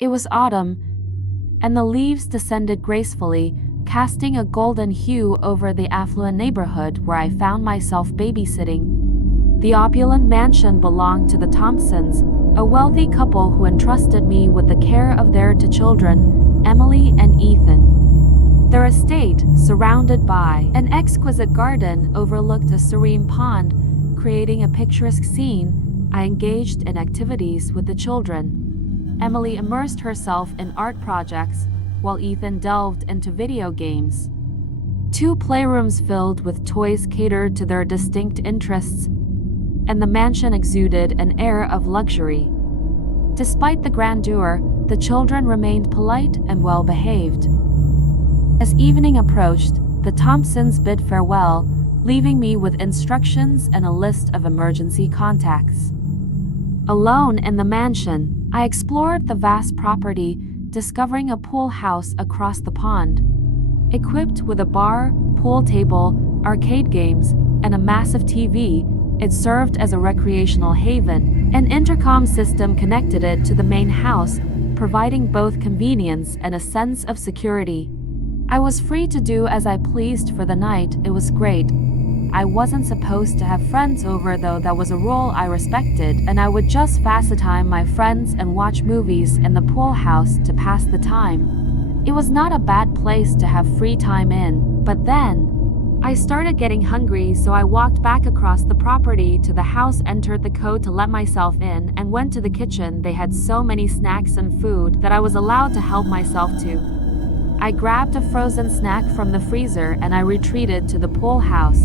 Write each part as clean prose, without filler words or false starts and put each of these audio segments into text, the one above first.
It was autumn, and the leaves descended gracefully, casting a golden hue over the affluent neighborhood where I found myself babysitting. The opulent mansion belonged to the Thompsons, a wealthy couple who entrusted me with the care of their two children, Emily and Ethan. Their estate, surrounded by an exquisite garden, overlooked a serene pond, creating a picturesque scene. I engaged in activities with the children. Emily immersed herself in art projects, while Ethan delved into video games. Two playrooms filled with toys catered to their distinct interests, and the mansion exuded an air of luxury. Despite the grandeur, the children remained polite and well-behaved. As evening approached, the Thompsons bid farewell, leaving me with instructions and a list of emergency contacts. Alone in the mansion, I explored the vast property, discovering a pool house across the pond. Equipped with a bar, pool table, arcade games, and a massive TV, it served as a recreational haven. An intercom system connected it to the main house, providing both convenience and a sense of security. I was free to do as I pleased for the night. It was great. I wasn't supposed to have friends over, though that was a rule I respected, and I would just FaceTime my friends and watch movies in the pool house to pass the time. It was not a bad place to have free time in, but then I started getting hungry, so I walked back across the property to the house, entered the code to let myself in, and went to the kitchen. They had so many snacks and food that I was allowed to help myself to. I grabbed a frozen snack from the freezer and I retreated to the pool house.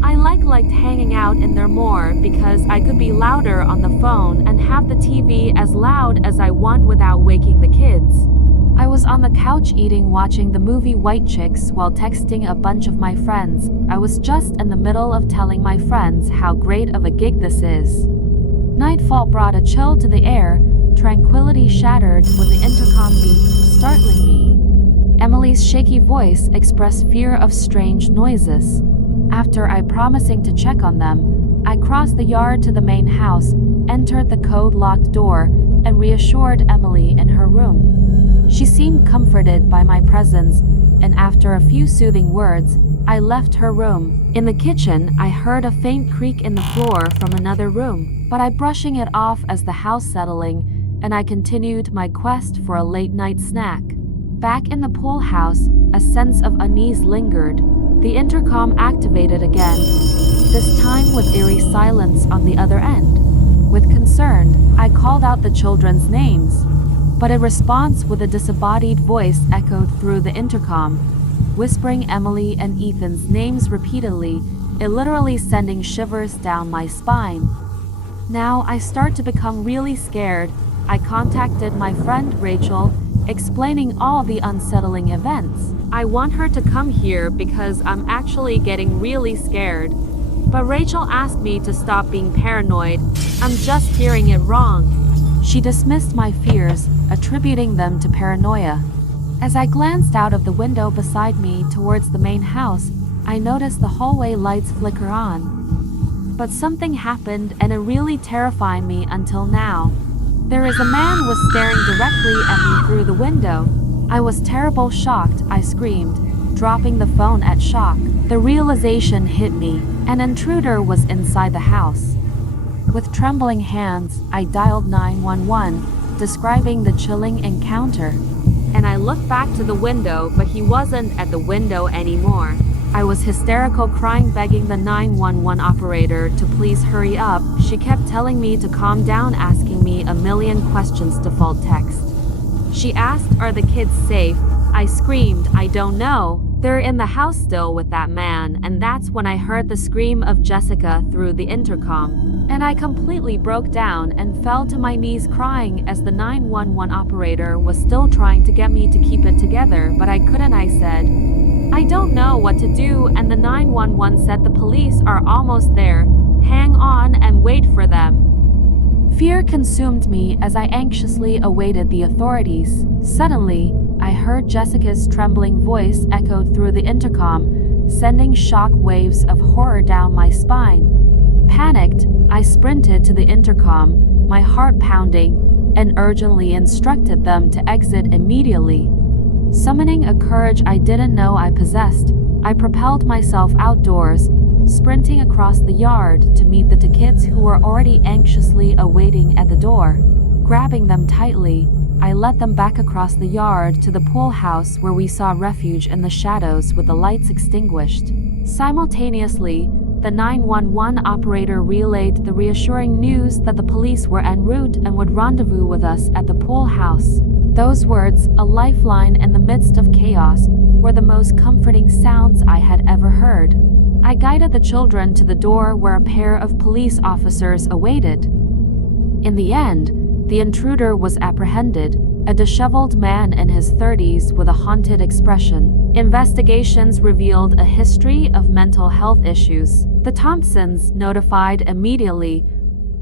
I liked hanging out in there more because I could be louder on the phone and have the TV as loud as I want without waking the kids. I was on the couch watching the movie White Chicks while texting a bunch of my friends. I was just in the middle of telling my friends how great of a gig this is. Nightfall brought a chill to the air. Tranquility shattered when the intercom beeped, startling me. Emily's shaky voice expressed fear of strange noises. After promising to check on them, I crossed the yard to the main house, entered the code-locked door, and reassured Emily in her room. She seemed comforted by my presence, and after a few soothing words, I left her room. In the kitchen, I heard a faint creak in the floor from another room, but I brushing it off as the house settling, and I continued my quest for a late-night snack. Back in the pool house, a sense of unease lingered. The intercom activated again, this time with eerie silence on the other end. With concern, I called out the children's names, but a response with a disembodied voice echoed through the intercom, whispering Emily and Ethan's names repeatedly, it literally sending shivers down my spine. Now I start to become really scared. I contacted my friend Rachel, explaining all the unsettling events. I want her to come here because I'm actually getting really scared. But Rachel asked me to stop being paranoid. I'm just hearing it wrong. She dismissed my fears, attributing them to paranoia. As I glanced out of the window beside me towards the main house, I noticed the hallway lights flicker on. But something happened and it really terrified me until now. There is a man was staring directly at me through the window. I was terrible shocked, I screamed, dropping the phone at shock. The realization hit me. An intruder was inside the house. With trembling hands, I dialed 911, describing the chilling encounter. And I looked back to the window, but he wasn't at the window anymore. I was hysterical, crying, begging the 911 operator to please hurry up. She kept telling me to calm down, asking me a million questions. Default text. She asked, "Are the kids safe?" I screamed, "I don't know. They're in the house still with that man." And that's when I heard the scream of Jessica through the intercom. And I completely broke down and fell to my knees crying as the 911 operator was still trying to get me to keep it together, but I couldn't. I said, "I don't know what to do," and the 911 said, "The police are almost there. Hang on and wait for them." Fear consumed me as I anxiously awaited the authorities. Suddenly, I heard Jessica's trembling voice echoed through the intercom, sending shock waves of horror down my spine. Panicked, I sprinted to the intercom, my heart pounding, and urgently instructed them to exit immediately. Summoning a courage I didn't know I possessed, I propelled myself outdoors, sprinting across the yard to meet the two kids who were already anxiously awaiting at the door. Grabbing them tightly, I led them back across the yard to the pool house where we saw refuge in the shadows with the lights extinguished. Simultaneously, the 911 operator relayed the reassuring news that the police were en route and would rendezvous with us at the pool house. Those words, a lifeline in the midst of chaos, were the most comforting sounds I had ever heard. I guided the children to the door where a pair of police officers awaited. In the end, the intruder was apprehended, a disheveled man in his 30s with a haunted expression. Investigations revealed a history of mental health issues. The Thompsons, notified immediately,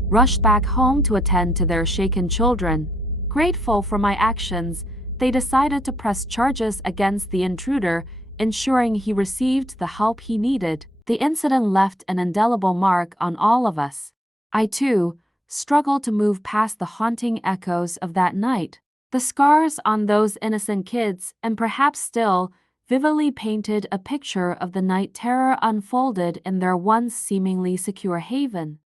rushed back home to attend to their shaken children. Grateful for my actions, they decided to press charges against the intruder, ensuring he received the help he needed. The incident left an indelible mark on all of us. I, too, struggled to move past the haunting echoes of that night. The scars on those innocent kids, and perhaps still, vividly painted a picture of the night terror unfolded in their once seemingly secure haven.